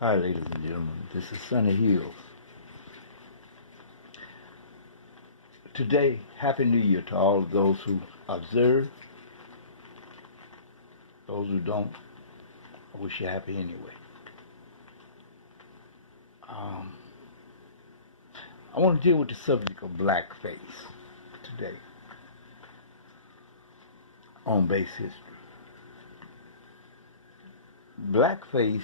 Hi, ladies and gentlemen. This is Sunny Hills. Today, Happy New Year to all of those who observe. Those who don't, I wish you happy anyway. I want to deal with the subject of blackface today on base history. Blackface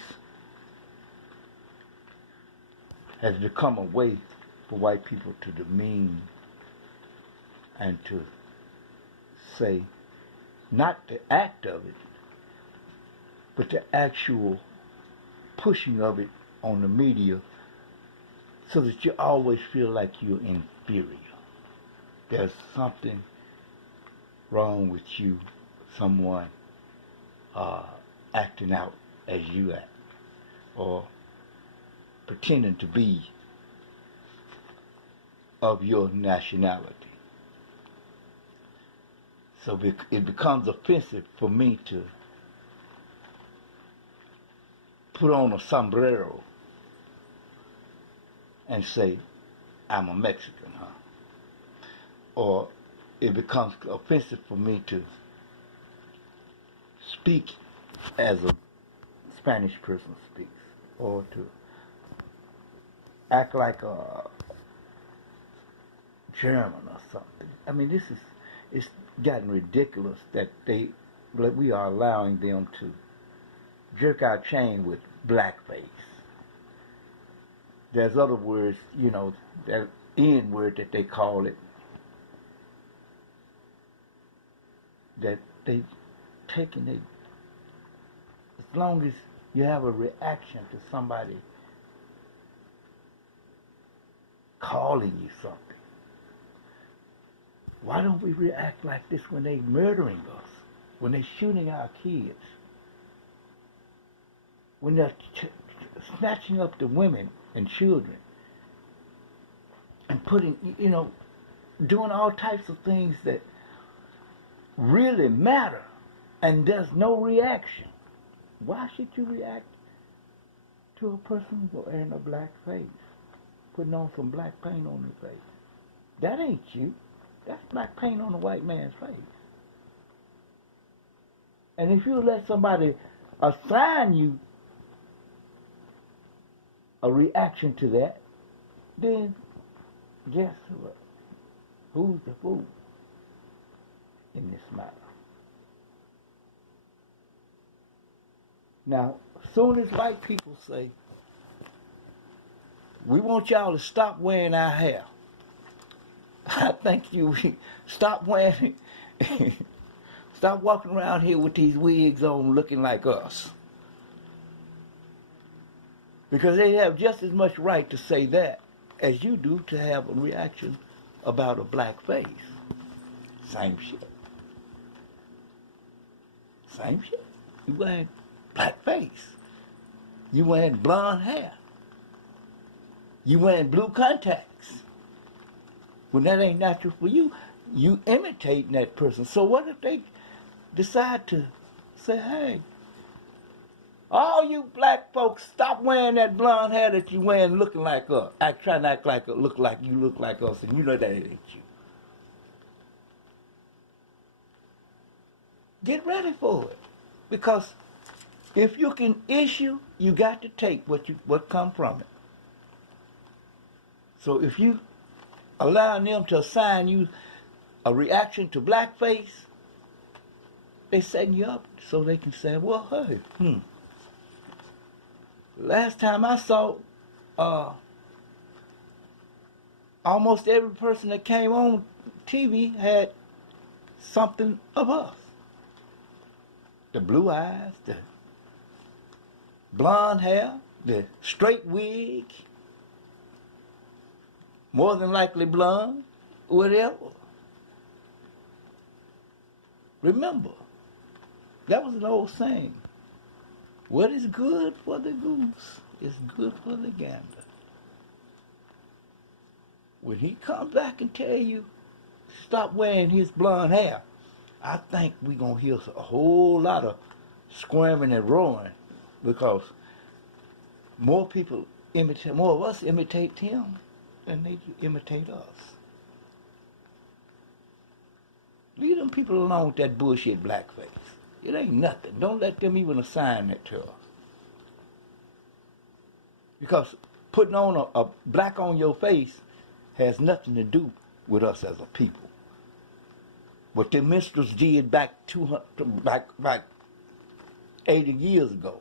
has become a way for white people to demean and to say not the act of it, but the actual pushing of it on the media so that you always feel like you're inferior. There's something wrong with you, someone acting out as you act, or pretending to be of your nationality. So it becomes offensive for me to put on a sombrero and say, I'm a Mexican, huh? Or it becomes offensive for me to speak as a Spanish person speaks, or to act like a German or something. I mean, it's gotten ridiculous that we are allowing them to jerk our chain with blackface. There's other words, that N word that they call it, that they taking it. As long as you have a reaction to somebody calling you something, why don't we react like this when they murdering us, when they shooting our kids, when they're snatching up the women and children and putting, doing all types of things that really matter, and there's no reaction. Why should you react to a person wearing a black face, putting on some black paint on their face? That ain't you. That's black paint on a white man's face. And if you let somebody assign you a reaction to that, then guess what? Who's the fool in this matter? Now, as soon as white people say, we want y'all to stop wearing our hair, I think you stop wearing, stop walking around here with these wigs on looking like us. Because they have just as much right to say that as you do to have a reaction about a black face. Same shit. Same shit. You wearing black face. You wearing blonde hair. You wearing blue contacts. When that ain't natural for you, you imitating that person. So what if they decide to say, hey, all you black folks, stop wearing that blonde hair that you wearing looking like us. Trying to act like look like you look like us, and you know that ain't you. Get ready for it. Because if you can issue, you got to take what come from it. So if you allowing them to assign you a reaction to blackface, they setting you up so they can say, well, hey, last time I saw, almost every person that came on TV had something of us. The blue eyes, the blonde hair, the straight wig, more than likely blonde, whatever. Remember, that was an old saying. What is good for the goose is good for the gander. When he comes back and tell you, stop wearing his blonde hair, I think we're going to hear a whole lot of squirming and roaring, because More people imitate, more of us imitate him than they imitate us. Leave them people alone with that bullshit blackface. It ain't nothing. Don't let them even assign it to us. Because putting on a black on your face has nothing to do with us as a people. What the minstrels did back 80 years ago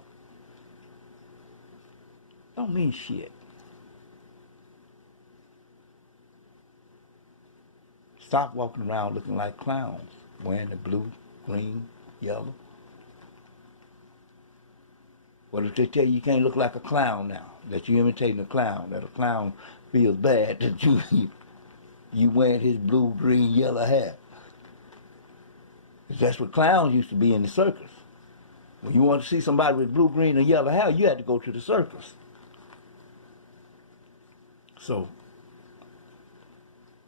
don't mean shit. Stop walking around looking like clowns, wearing the blue, green, yellow. What if they tell you can't look like a clown now, that you're imitating a clown, that a clown feels bad that you wearing his blue, green, yellow hair? Because that's what clowns used to be in the circus. When you want to see somebody with blue, green, and yellow hair, you had to go to the circus. So,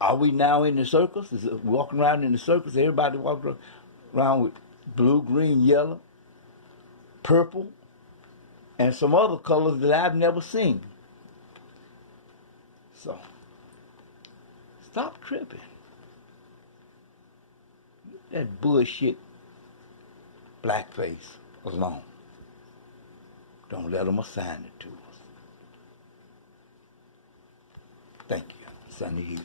are we now in the circus? Is it walking around in the circus? Everybody walking around with blue, green, yellow, purple, and some other colors that I've never seen. So, stop tripping. That bullshit blackface alone. Don't let them assign it to us. Thank you. Sunny Hill.